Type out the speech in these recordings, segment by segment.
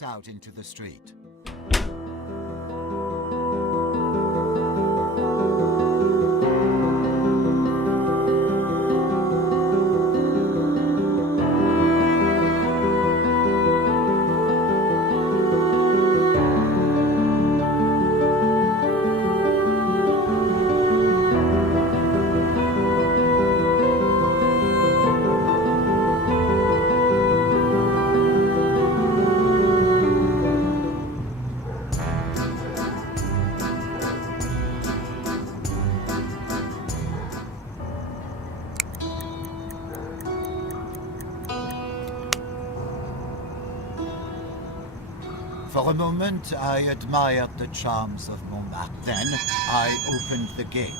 walked out into the street. For a moment, I admired the charms of Montmartre. Then, I opened the gate.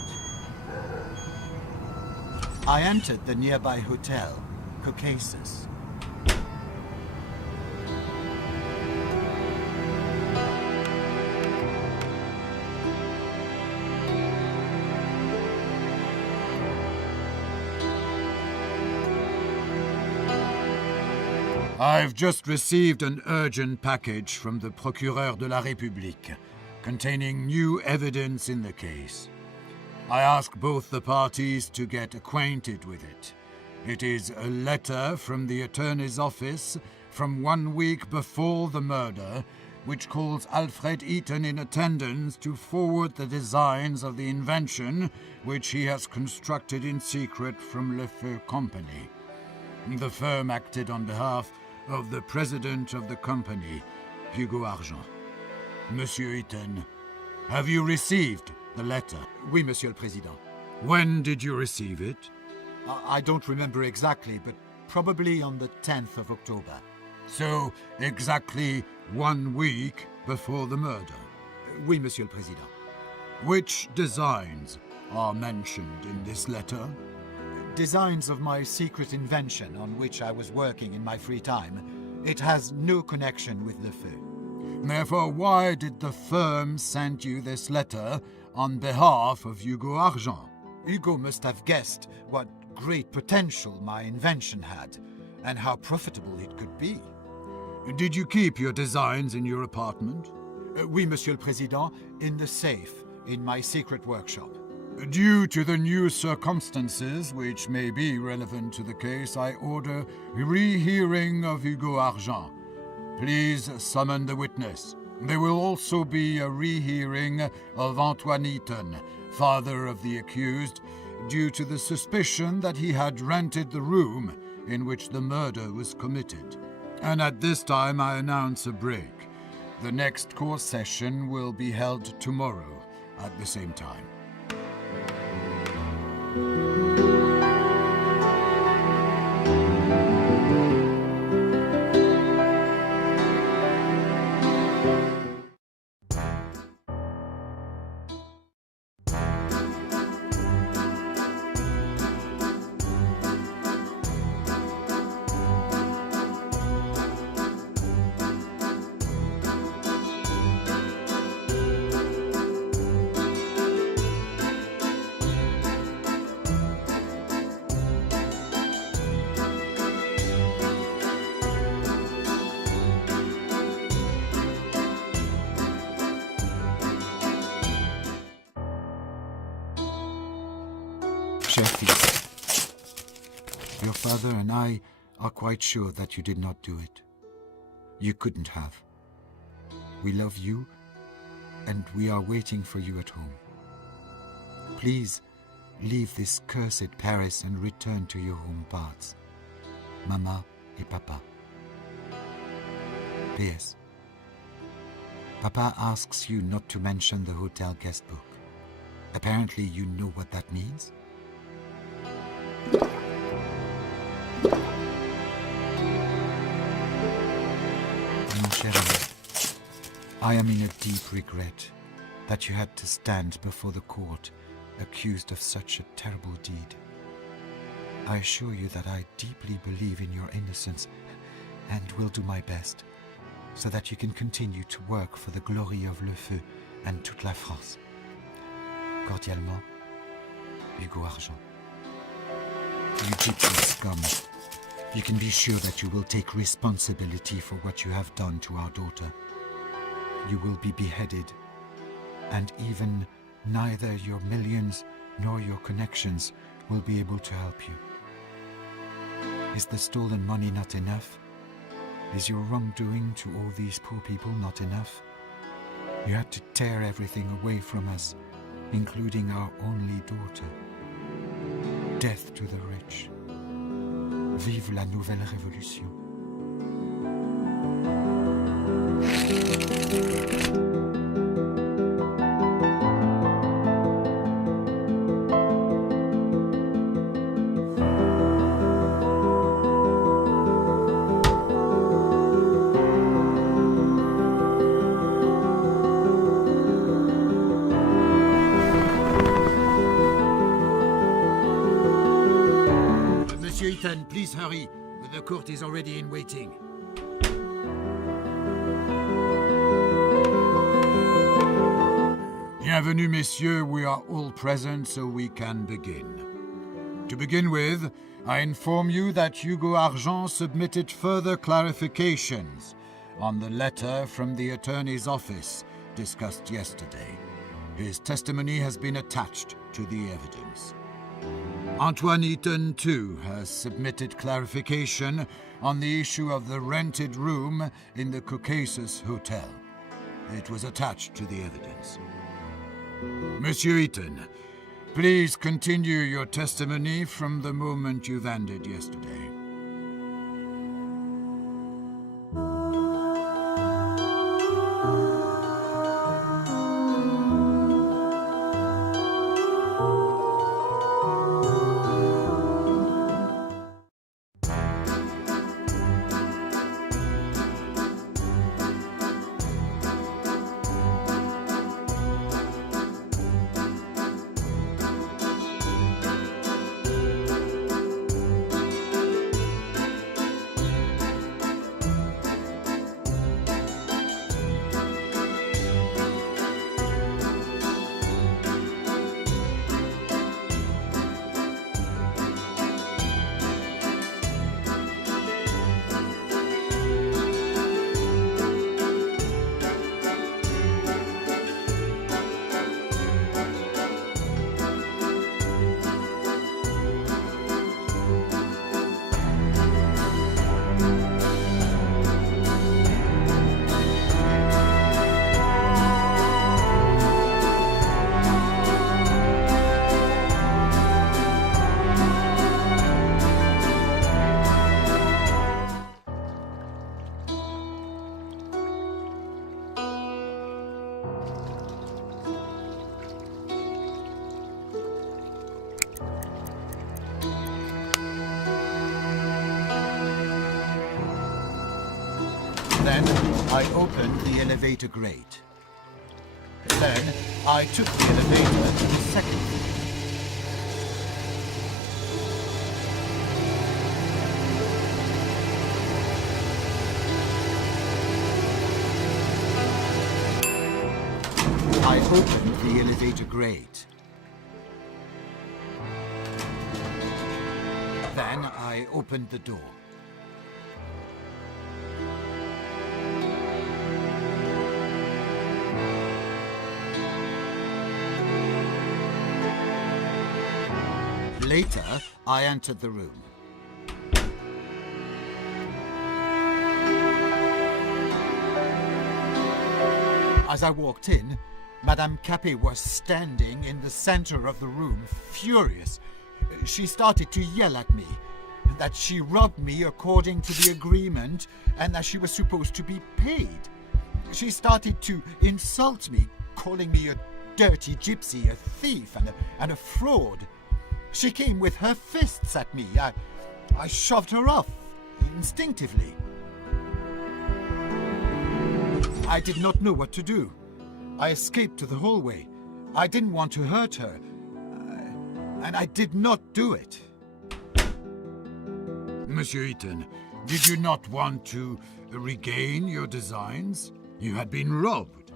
I entered the nearby hotel, Caucasus. I've just received an urgent package from the Procureur de la République, containing new evidence in the case. I ask both the parties to get acquainted with it. It is a letter from the attorney's office from 1 week before the murder, which calls Alfred Eaton in attendance to forward the designs of the invention which he has constructed in secret from Le Feu Company. The firm acted on behalf of the president of the company, Hugo Argent. Monsieur Eaton, have you received the letter? Oui, Monsieur le Président. When did you receive it? I don't remember exactly, but probably on the 10th of October. So, exactly 1 week before the murder? Oui, Monsieur le Président. Which designs are mentioned in this letter? Designs of my secret invention on which I was working in my free time. It has no connection with Le Feu. Therefore, why did the firm send you this letter on behalf of Hugo Argent? Hugo must have guessed what great potential my invention had, and how profitable it could be. Did you keep your designs in your apartment? Oui, Monsieur le Président, in the safe, in my secret workshop. Due to the new circumstances which may be relevant to the case, I order rehearing of Hugo Argent. Please summon the witness. There will also be a rehearing of Antoine Eaton, father of the accused, due to the suspicion that he had rented the room in which the murder was committed. And at this time I announce a break. The next court session will be held tomorrow at the same time. Cher fils, your father and I are quite sure that you did not do it. You couldn't have. We love you, and we are waiting for you at home. Please, leave this cursed Paris and return to your home parts. Mama et Papa. P.S. Papa asks you not to mention the hotel guest book. Apparently you know what that means? Mon cher ami, I am in a deep regret that you had to stand before the court accused of such a terrible deed. I assure you that I deeply believe in your innocence and will do my best so that you can continue to work for the glory of Le Feu and toute la France. Cordialement, Hugo Argent. You gypsy scum. You can be sure that you will take responsibility for what you have done to our daughter. You will be beheaded, and even neither your millions nor your connections will be able to help you. Is the stolen money not enough? Is your wrongdoing to all these poor people not enough? You had to tear everything away from us, including our only daughter. Death to the rich. Vive la nouvelle révolution. Monsieur Ethan, please hurry. The court is already in waiting. Bienvenue, messieurs. We are all present, so we can begin. To begin with, I inform you that Hugo Argent submitted further clarifications on the letter from the attorney's office discussed yesterday. His testimony has been attached to the evidence. Antoine Eaton, too, has submitted clarification on the issue of the rented room in the Caucasus Hotel. It was attached to the evidence. Monsieur Eaton, please continue your testimony from the moment you've ended yesterday. Then I opened the elevator grate. Then I took the elevator to the second floor. I opened the elevator grate. Then I opened the door. Later, I entered the room. As I walked in, Madame Capet was standing in the center of the room, furious. She started to yell at me, that she robbed me according to the agreement and that she was supposed to be paid. She started to insult me, calling me a dirty gypsy, a thief, and a fraud. She came with her fists at me. I shoved her off, instinctively. I did not know what to do. I escaped to the hallway. I didn't want to hurt her. And I did not do it. Monsieur Eaton, did you not want to regain your designs? You had been robbed.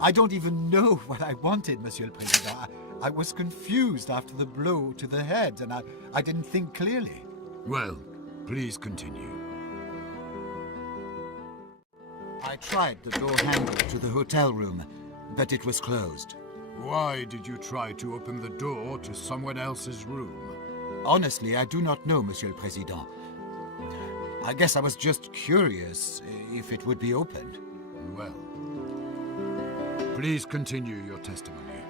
I don't even know what I wanted, Monsieur le Président. I was confused after the blow to the head, and I didn't think clearly. Well, Please continue. I tried the door handle to the hotel room, but it was closed. Why did you try to open the door to someone else's room? Honestly, I do not know, Monsieur le Président. I guess I was just curious if it would be opened. Well, please continue your testimony.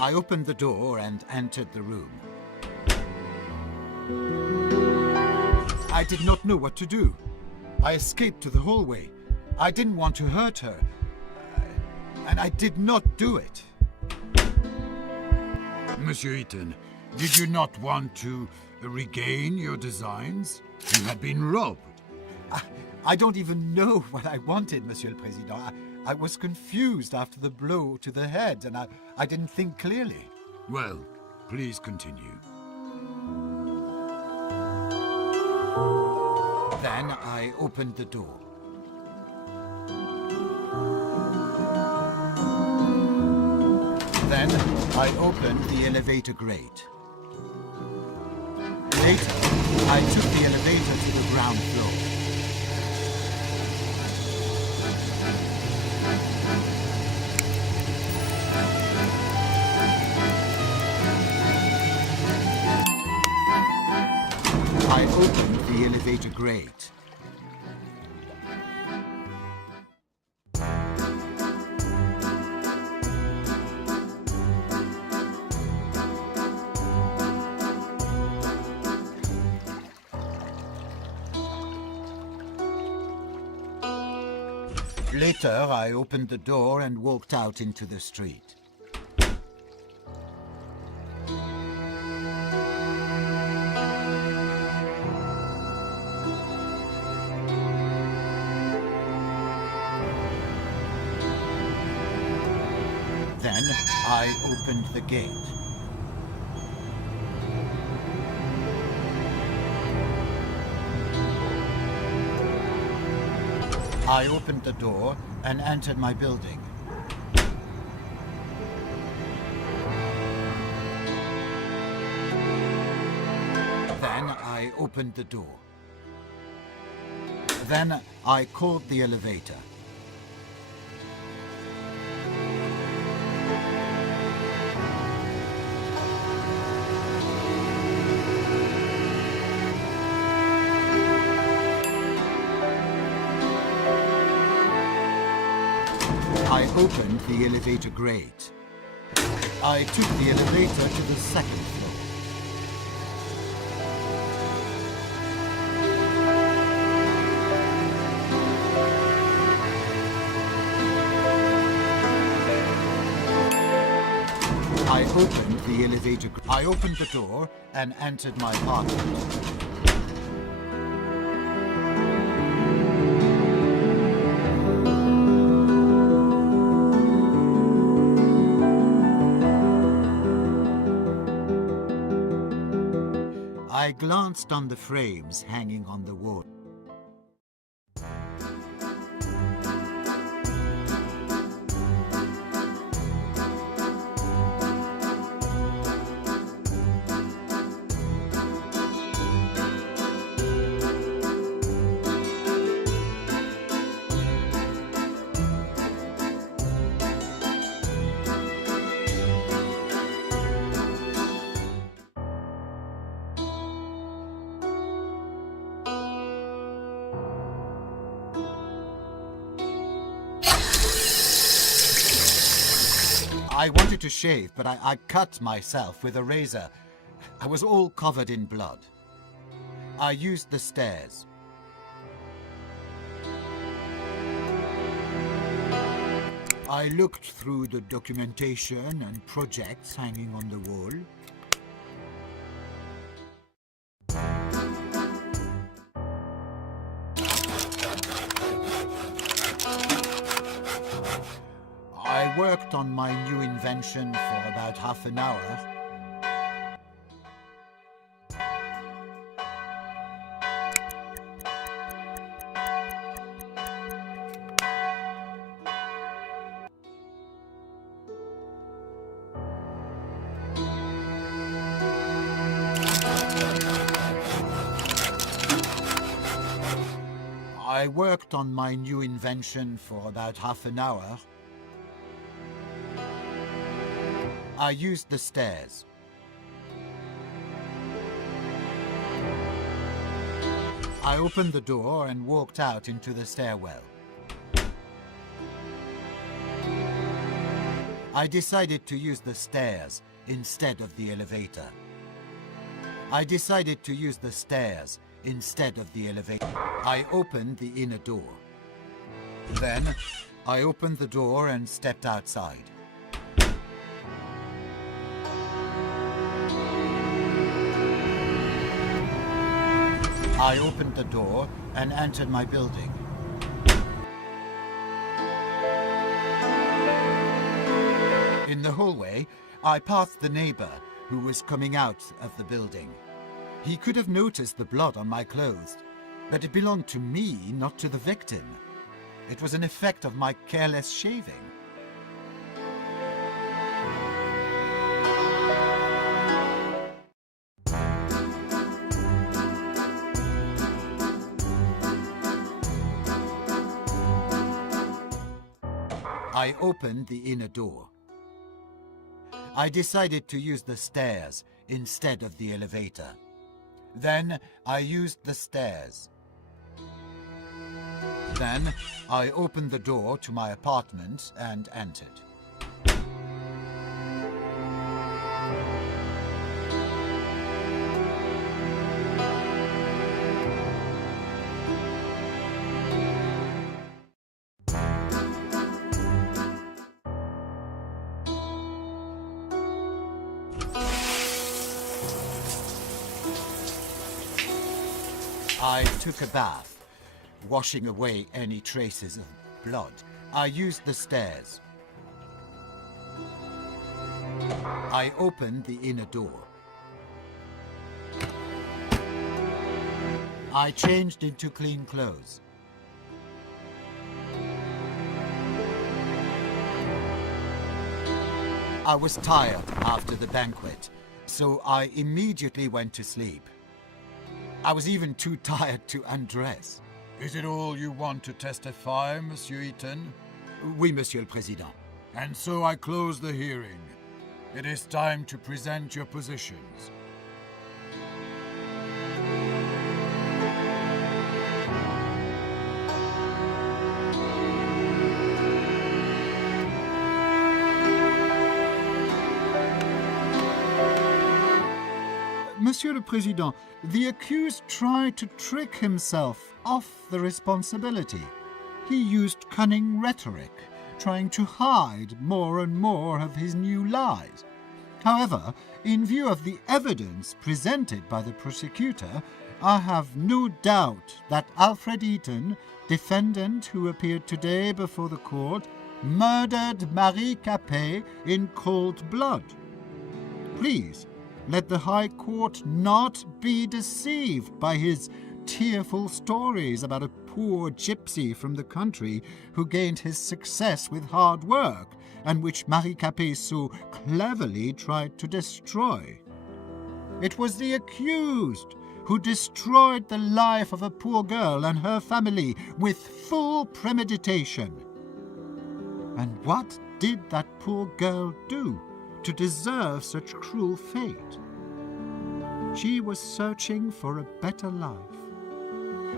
I opened the door and entered the room. I did not know what to do. I escaped to the hallway. I didn't want to hurt her. And I did not do it. Monsieur Eaton, did you not want to regain your designs? You had been robbed. I don't even know what I wanted, Monsieur le Président. I was confused after the blow to the head, and I didn't think clearly. Well, please continue. Then I opened the door. Then I opened the elevator grate. Later, I took the elevator to the ground floor. I opened the elevator grate. Later, I opened the door and walked out into the street. Then, I opened the gate. I opened the door and entered my building. Then I opened the door. Then I called the elevator. I opened the elevator grate. I took the elevator to the second floor. I opened the door and entered my apartment. I glanced on the frames hanging on the wall. I wanted to shave, but I cut myself with a razor. I was all covered in blood. I used the stairs. I looked through the documentation and projects hanging on the wall. I worked on my new invention for about half an hour. I worked on my new invention for about half an hour. I used the stairs. I opened the door and walked out into the stairwell. I decided to use the stairs instead of the elevator. I decided to use the stairs instead of the elevator. I opened the inner door. Then, I opened the door and stepped outside. I opened the door and entered my building. In the hallway, I passed the neighbor who was coming out of the building. He could have noticed the blood on my clothes, but it belonged to me, not to the victim. It was an effect of my careless shaving. I opened the inner door. I decided to use the stairs instead of the elevator. Then I used the stairs. Then I opened the door to my apartment and entered. I took a bath, washing away any traces of blood. I used the stairs. I opened the inner door. I changed into clean clothes. I was tired after the banquet, so I immediately went to sleep. I was even too tired to undress. Is it all you want to testify, Monsieur Eaton? Oui, Monsieur le Président. And so I close the hearing. It is time to present your positions. Monsieur le Président, the accused tried to trick himself off the responsibility. He used cunning rhetoric, trying to hide more and more of his new lies. However, in view of the evidence presented by the prosecutor, I have no doubt that Alfred Eaton, defendant who appeared today before the court, murdered Marie Capet in cold blood. Please, let the High Court not be deceived by his tearful stories about a poor gypsy from the country who gained his success with hard work and which Marie Capet so cleverly tried to destroy. It was the accused who destroyed the life of a poor girl and her family with full premeditation. And what did that poor girl do to deserve such cruel fate? She was searching for a better life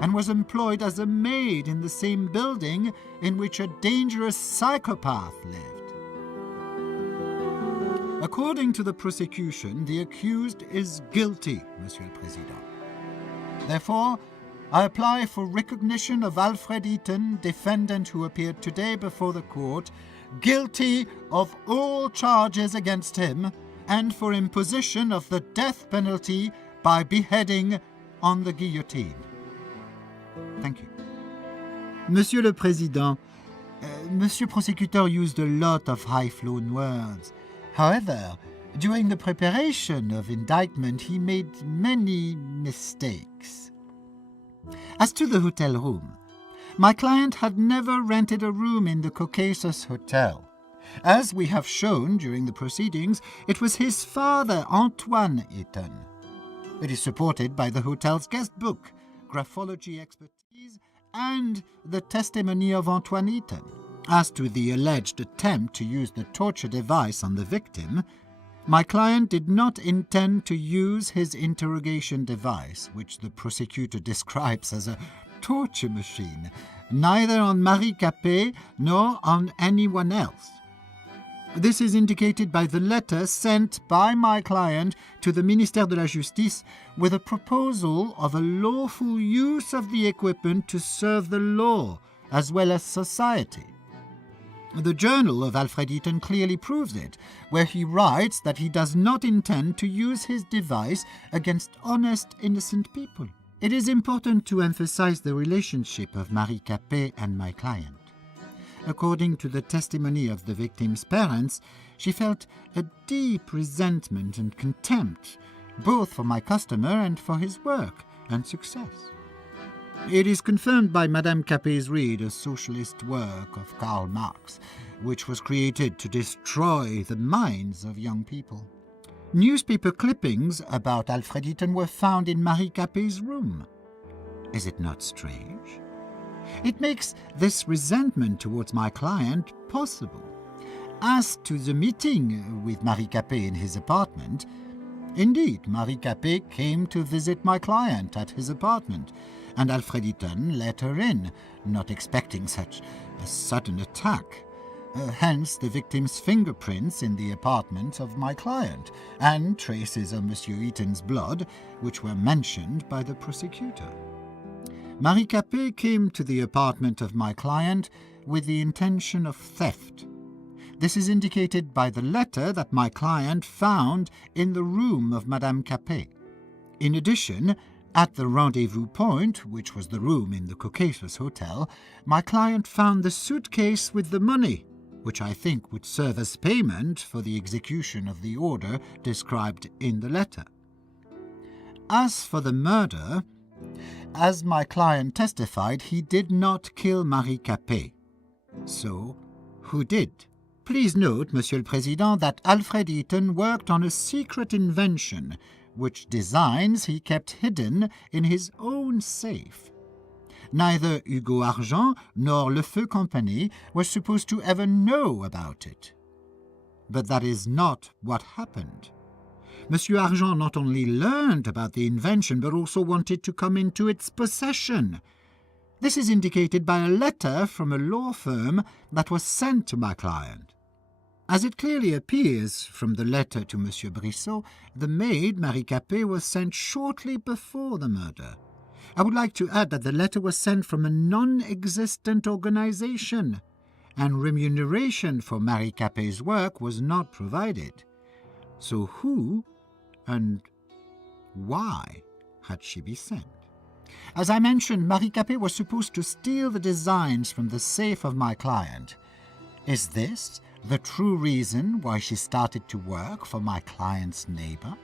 and was employed as a maid in the same building in which a dangerous psychopath lived. According to the prosecution, the accused is guilty, Monsieur le Président. Therefore, I apply for recognition of Alfred Eaton, defendant who appeared today before the court, guilty of all charges against him, and for imposition of the death penalty by beheading on the guillotine. Thank you. Monsieur le Président, Monsieur Prosecutor used a lot of high-flown words. However, during the preparation of indictment, he made many mistakes. As to the hotel room, my client had never rented a room in the Caucasus Hotel. As we have shown during the proceedings, it was his father, Antoine Eaton. It is supported by the hotel's guest book, graphology expertise, and the testimony of Antoine Eaton. As to the alleged attempt to use the torture device on the victim, my client did not intend to use his interrogation device, which the prosecutor describes as a torture machine, neither on Marie Capet nor on anyone else. This is indicated by the letter sent by my client to the Ministère de la Justice with a proposal of a lawful use of the equipment to serve the law as well as society. The journal of Alfred Eaton clearly proves it, where he writes that he does not intend to use his device against honest, innocent people. It is important to emphasize the relationship of Marie Capet and my client. According to the testimony of the victim's parents, she felt a deep resentment and contempt, both for my customer and for his work and success. It is confirmed by Madame Capet's read, a socialist work of Karl Marx, which was created to destroy the minds of young people. Newspaper clippings about Alfred Eaton were found in Marie Capet's room. Is it not strange? It makes this resentment towards my client possible. As to the meeting with Marie Capet in his apartment, indeed, Marie Capet came to visit my client at his apartment, and Alfred Eaton let her in, not expecting such a sudden attack. Hence the victim's fingerprints in the apartment of my client, and traces of Monsieur Eaton's blood, which were mentioned by the prosecutor. Marie Capet came to the apartment of my client with the intention of theft. This is indicated by the letter that my client found in the room of Madame Capet. In addition, at the rendezvous point, which was the room in the Caucasus Hotel, my client found the suitcase with the money, which I think would serve as payment for the execution of the order described in the letter. As for the murder, as my client testified, he did not kill Marie Capet. So, who did? Please note, Monsieur le Président, that Alfred Eaton worked on a secret invention, which designs he kept hidden in his own safe. Neither Hugo Argent nor Le Feu Company were supposed to ever know about it. But that is not what happened. Monsieur Argent not only learned about the invention, but also wanted to come into its possession. This is indicated by a letter from a law firm that was sent to my client. As it clearly appears from the letter to Monsieur Brissot, the maid, Marie Capet, was sent shortly before the murder. I would like to add that the letter was sent from a non-existent organization, and remuneration for Marie Capet's work was not provided. So who and why had she been sent? As I mentioned, Marie Capet was supposed to steal the designs from the safe of my client. Is this the true reason why she started to work for my client's neighbor?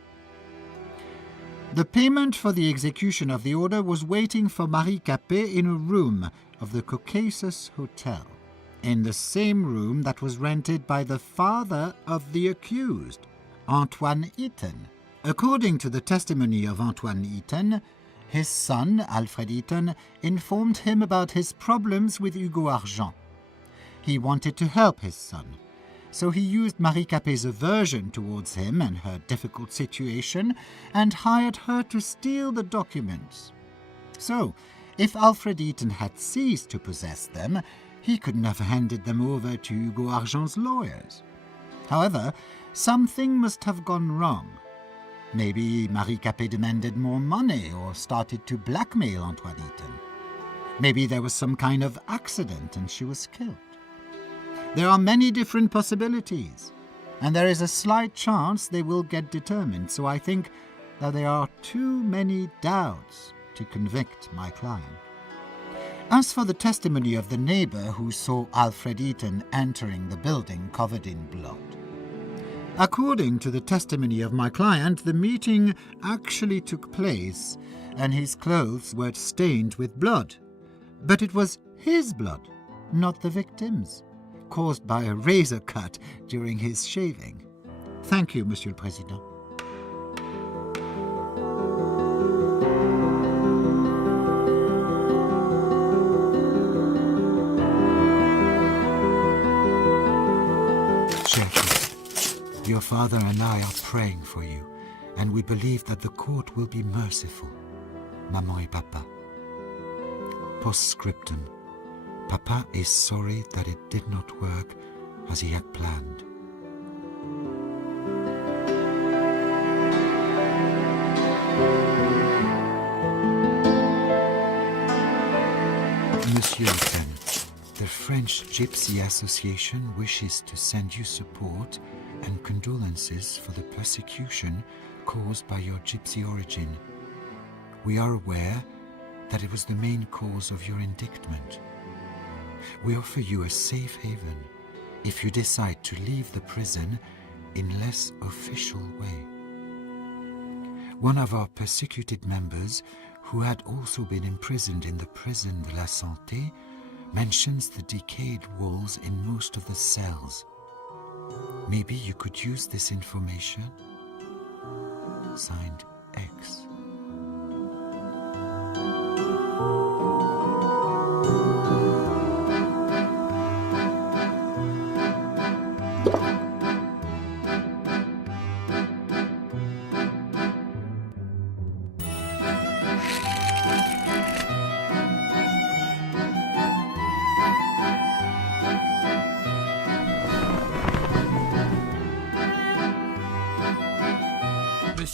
The payment for the execution of the order was waiting for Marie Capet in a room of the Caucasus Hotel, in the same room that was rented by the father of the accused, Antoine Eaton. According to the testimony of Antoine Eaton, his son, Alfred Eaton, informed him about his problems with Hugo Argent. He wanted to help his son, so he used Marie Capet's aversion towards him and her difficult situation and hired her to steal the documents. So, if Alfred Eaton had ceased to possess them, he couldn't have handed them over to Hugo Argent's lawyers. However, something must have gone wrong. Maybe Marie Capet demanded more money or started to blackmail Antoine Eaton. Maybe there was some kind of accident and she was killed. There are many different possibilities, and there is a slight chance they will get determined, so I think that there are too many doubts to convict my client. As for the testimony of the neighbor who saw Alfred Eaton entering the building covered in blood, according to the testimony of my client, the meeting actually took place, and his clothes were stained with blood. But it was his blood, not the victim's, caused by a razor cut during his shaving. Thank you, Monsieur le Président. Your father and I are praying for you, and we believe that the court will be merciful. Maman et Papa. Postscriptum. Papa is sorry that it did not work as he had planned. Monsieur Etienne, the French Gypsy Association wishes to send you support and condolences for the persecution caused by your gypsy origin. We are aware that it was the main cause of your indictment. We offer you a safe haven if you decide to leave the prison in less official way. One of our persecuted members, who had also been imprisoned in the prison de la Santé, mentions the decayed walls in most of the cells. Maybe you could use this information? Signed, X.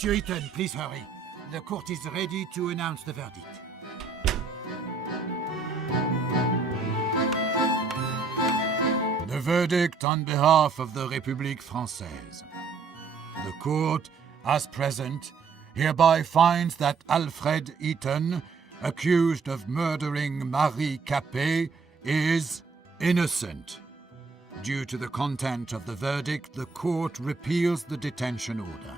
Monsieur Eaton, please hurry. The court is ready to announce the verdict. The verdict on behalf of the République Française. The court, as present, hereby finds that Alfred Eaton, accused of murdering Marie Capet, is innocent. Due to the content of the verdict, the court repeals the detention order.